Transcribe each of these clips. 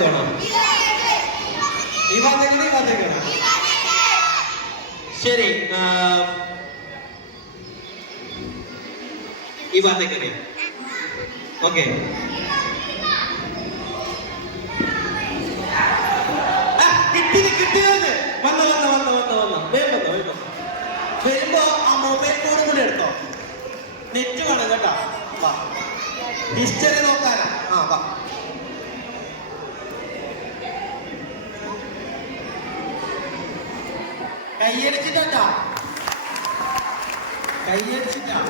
ഭാഗത്തേക്ക് വേണം? ഈ ഭാഗത്തേക്ക് വേണം. ശരി, ഈ ഭാഗത്തേക്ക് അറിയാം. ഓക്കെ, കിട്ടിയത് വന്ന വരുമ്പോ ആ മൊബൈൽ ഫോണും കൂടി എടുത്തോ. നെറ്റ് വേണം കേട്ടോ. വാ, ഹിസ്റ്ററി നോക്കാനാ. വാ. കയ്യടിച്ചിട്ടാ, കയ്യടിച്ചിട്ടാ.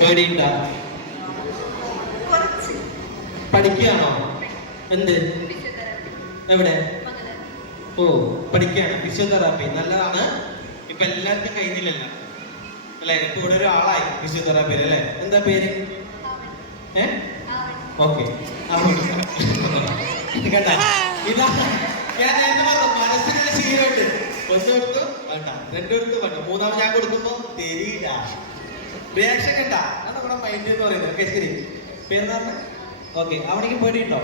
പേടിയുണ്ടാ? പഠിക്കുകയാണോ? എന്ത്? എവിടെ? ഓ, പഠിക്കുകയാണ്. ഫിസിയോതെറാപ്പി നല്ലതാണ്. ഇപ്പൊ എല്ലാവർക്കും കഴിഞ്ഞില്ലല്ല അല്ലെ? ഇപ്പൊ ഇവിടെ ഒരാളായി ഫിസിയോതെറാപ്പിയിൽ അല്ലെ? എന്താ പേര്? ഓക്കെ, കേട്ടാ. ഇതാ ഞാൻ നേരത്തെ പറഞ്ഞു, മനസ്സിന്റെ ശീലമുണ്ട്. ഒന്നെടുത്തു വേണ്ട, രണ്ടെടുത്ത് വേണ്ട, മൂന്നാമത് ഞാൻ കൊടുക്കുമ്പോ തെരിയില്ല. റിയാക്ഷൻ കേട്ടാ, അത് നമ്മുടെ മൈൻഡ് എന്ന് പറയുന്നത്. ഓക്കെ, ശരി. പേര് പറഞ്ഞ ഓക്കെ. അവിടേക്ക് പേടിയുണ്ടോ?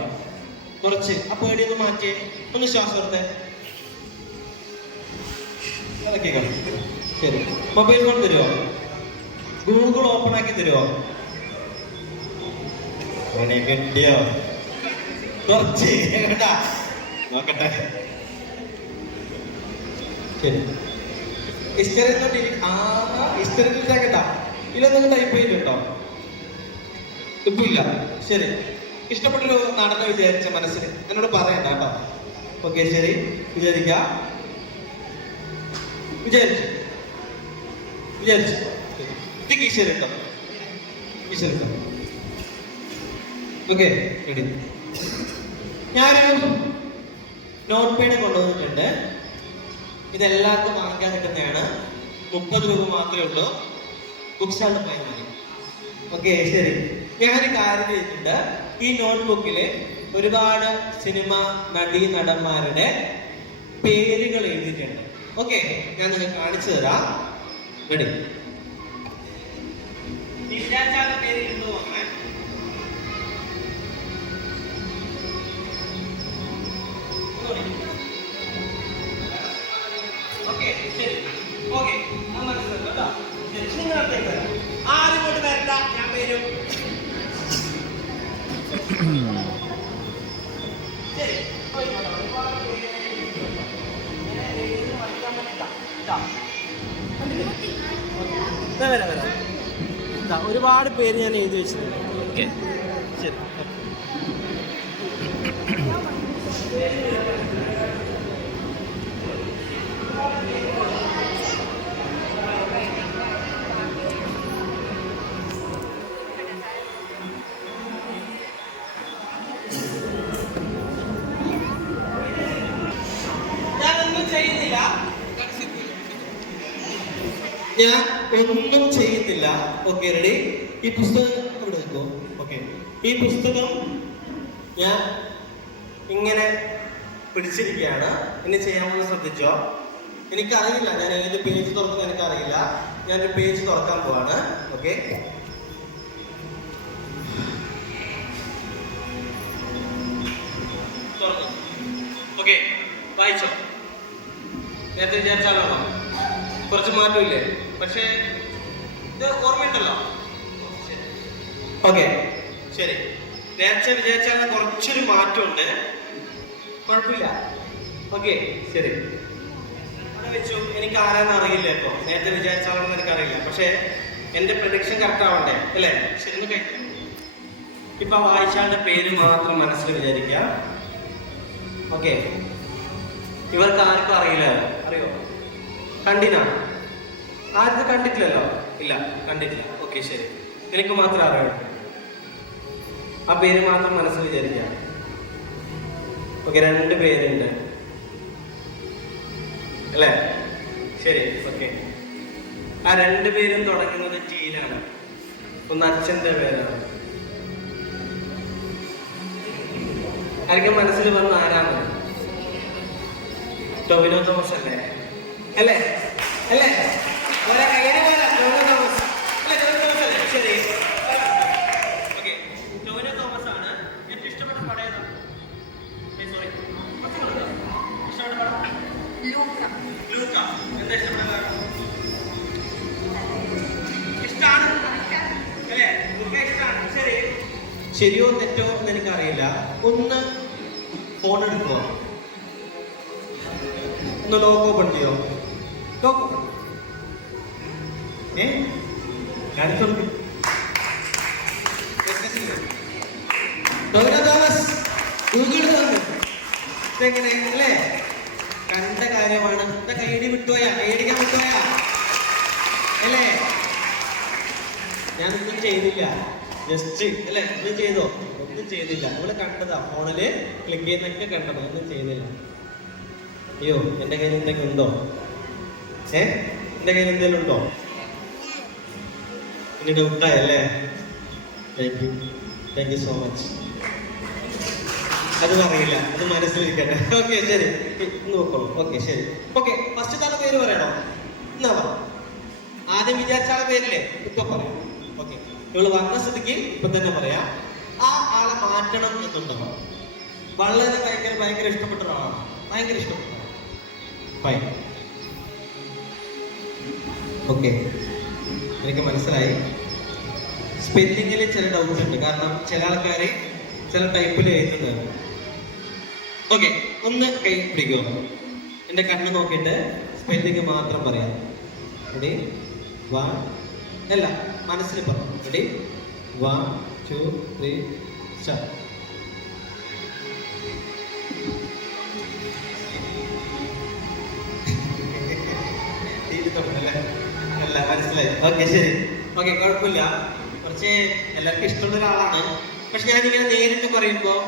കുറച്ച്. ആ പേടിയൊന്ന് മാറ്റിയേ, ഒന്ന് ശ്വാസം എടുത്തേ. അതൊക്കെ ശരി. മൊബൈൽ ഫോൺ തരുമോ? ഗൂഗിൾ ഓപ്പൺ ആക്കി തരുമോ? കിട്ടിയോ? കുറച്ച് കേട്ടാ, നോക്കട്ടെ. ശരി. ഹിസ്റ്ററി കേട്ടാ. ഇതൊന്നും ടൈപ്പ് ചെയ്തിട്ടുണ്ടോ? ഇപ്പൊ ഇല്ല. ശരി. ഇഷ്ടപ്പെട്ടൊരു നടന്ന് വിചാരിച്ച മനസ്സിന് എന്നോട് പറയണ്ട കേട്ടോ. ഓക്കെ, ശരി. വിചാരിച്ചു ഈശ്വര കേട്ടോ. Okay, ready. ഞാനൊരു നോട്ട് പാഡ് കൊണ്ടുവന്നിട്ടുണ്ട്. ഇതെല്ലാവർക്കും വാങ്ങിക്കാൻ കിട്ടുന്നതാണ്. 30 രൂപ മാത്രമേ ഉള്ളൂ. ബുക്ക് സ്റ്റാളിൽ പോയാൽ മതി. ഓക്കെ, ശരി. ഞാനൊരു കാര്യം ചെയ്തിട്ടുണ്ട്. ഈ നോട്ട്ബുക്കില് ഒരുപാട് സിനിമ നടന്മാരുടെ പേരുകൾ എഴുതിയിട്ടുണ്ട്. ഓക്കെ, ഞാൻ നിങ്ങൾക്ക് കാണിച്ചു തരാം. റെഡി? പേര് എഴുതു നോക്കണേ. ഓക്കെ, ശരി. ഓക്കെ, മനസ്സിലാക്കാം. നിങ്ങളടുത്തേക്ക് വരാം. ആരും കൊണ്ട് വരണ്ട, ഞാൻ വരും. ശരി. ഒരുപാട് പേര് ഞാൻ എഴുതി വെച്ചിട്ടുണ്ട്. ഓക്കെ, ശരി. ഞാൻ ഒന്നും ചെയ്യുന്നില്ല. Okay, ready? ഈ പുസ്തകം ഇവിടെ വെക്കോ. ഓക്കെ, ഈ പുസ്തകം ഞാൻ ഇങ്ങനെ പിടിച്ചിരിക്കുകയാണ്. ഇനി ചെയ്യാമെന്ന് ശ്രദ്ധിച്ചോ. എനിക്കറിയില്ല ഞാൻ ഏത് പേജ് തുറക്കുന്നത്, എനിക്കറിയില്ല. ഞാനൊരു പേജ് തുറക്കാൻ പോവാണ്. ഓക്കെ, തുറന്നു. ഓക്കെ, വായിച്ചോ. നേരത്തെ വിചാരിച്ചാലോ? കുറച്ച് മാറ്റമില്ലേ? പക്ഷേ ഇത് ഓർമ്മയുണ്ടല്ലോ. ഓക്കെ, ശരി. നേരത്തെ വിചാരിച്ചാൽ കുറച്ചൊരു മാറ്റമുണ്ട്. കുഴപ്പമില്ല. ഓക്കെ, ശരി. അവിടെ വെച്ചു. എനിക്ക് ആരാന്ന് അറിയില്ല. ഇപ്പൊ നേരത്തെ വിചാരിച്ചാലോന്ന് എനിക്കറിയില്ല. പക്ഷെ എന്റെ പ്രഡിക്ഷൻ കറക്റ്റ് ആവണ്ടേ അല്ലേ? ശരി, കഴിക്കും. ഇപ്പൊ വായിച്ചാളുടെ പേര് മാത്രം മനസ്സിൽ വിചാരിക്കുക. ഓക്കെ, ഇവർക്ക് ആർക്കും അറിയില്ല. അറിയോ? കണ്ടിനാ? ആർക്കും കണ്ടിട്ടില്ലല്ലോ? ഇല്ല, കണ്ടിട്ടില്ല. ഓക്കെ, ശരി. എനിക്ക് മാത്രം അറിയാം. ആ പേര് മാത്രം മനസ്സിൽ വിചാരിക്കുക. ഓക്കെ, 2 പേരുണ്ട് അല്ലേ? ശരി. ഓക്കെ, ആ 2 പേരും തുടങ്ങുന്നത് ടീനാണ്. ഒന്ന് അച്ഛന്റെ പേരാണ്. ആർക്കും മനസ്സിൽ വന്ന ആരാണ്? ടൊവിനോ തോമസ് അല്ലേ? അല്ലേ? അല്ലേ? ഒരേ കയ്യടി പോലെ ടോവിനോ തോമസ് അല്ലേ? ടോവിനോ തോമസ് അല്ലേ? ശരി. ഓക്കെ, ടോവിനോ തോമസ് ആണ്. ഏറ്റവും ഇഷ്ടപ്പെട്ട പടം ഏതാണ്? സോറി, ഇഷ്ടപ്പെട്ട പടം ലൂക്ക. എന്താ ഇഷ്ടപ്പെട്ട കാരണം? ഇഷ്ടമാണ് അല്ലേ? ലൂക്ക ഇഷ്ടമാണ്. ശരി. ശരിയോ തെറ്റോ എന്ന് എനിക്കറിയില്ല. ഒന്ന് ഫോൺ എടുക്കുക, ഒന്ന് ലോക്ക് ഓപ്പൺ ചെയ്യോ? ലോക്ക് കാണിച്ചു കൊടുക്കും. ടോവിനോ തോമസ് ഇതെങ്ങനെ അല്ലേ? കണ്ട കാര്യമാണ്. എന്താ കൈയടി വിട്ടുപോയാ? കൈയടിക്കാൻ വിട്ടുപോയാ അല്ലേ? ഞാനൊന്നും ചെയ്തില്ല, ജസ്റ്റ് അല്ലേ? ഒന്നും ചെയ്തോ? ഒന്നും ചെയ്തില്ല. നമ്മള് കണ്ടതാ, ഫോണില് ക്ലിക്ക് ചെയ്യുന്നൊക്കെ കണ്ടത്, ഒന്നും ചെയ്തില്ല. അയ്യോ, എന്റെ കയ്യിൽ എന്തെങ്കിലും ഉണ്ടോ? എന്റെ കയ്യിൽ എന്തെങ്കിലും ഉണ്ടോ? ഇനി ഡൗട്ടായല്ലേ? Thank you so much. അത് പറയില്ല, അത് മനസ്സിലിരിക്കട്ടെ. ഓക്കെ, ശരി, നോക്കോളൂ. ഓക്കെ, ശരി. ഓക്കെ, ഫസ്റ്റ് താളെ പേര് പറയണോ? എന്നാ പറ. ആദ്യം വിചാരിച്ചാളെ പേരില്ലേ? ഇപ്പൊ പറയാം. ഓക്കെ, ഇവള് വന്ന സ്ഥിതിക്ക് ഇപ്പൊ തന്നെ പറയാം. ആ ആളെ മാറ്റണം എന്നുണ്ടോ? വളരെ ഭയങ്കര ഇഷ്ടപ്പെട്ട ഒരാളാണ്. ഭയങ്കര ഇഷ്ടപ്പെട്ട ഫൈൻ. ഓക്കെ, എനിക്ക് മനസ്സിലായി. സ്പെല്ലിങ്ങിൽ ചില ഡൗട്ട്സ് ഉണ്ട്, കാരണം ചില ആൾക്കാർ ചില ടൈപ്പിൽ എഴുതുന്നത്. ഓക്കെ, ഒന്ന് കൈ പിടിക്കുമോ? എൻ്റെ കണ്ണ് നോക്കിയിട്ട് സ്പെല്ലിങ് മാത്രം പറയാം. റെഡി? 1 അല്ല, മനസ്സിൽ പറഞ്ഞു. റെഡി? 1 2 3 സ്റ്റാർട്ട്. അല്ല, മനസ്സിലായി. ഓക്കെ, ശരി. ഓക്കെ, കുഴപ്പമില്ല. കുറച്ച് എല്ലാവർക്കും ഇഷ്ടമുള്ള ഒരാളാണ്. പക്ഷെ ഞാനിങ്ങനെ നേരിട്ട് പറയുമ്പോൾ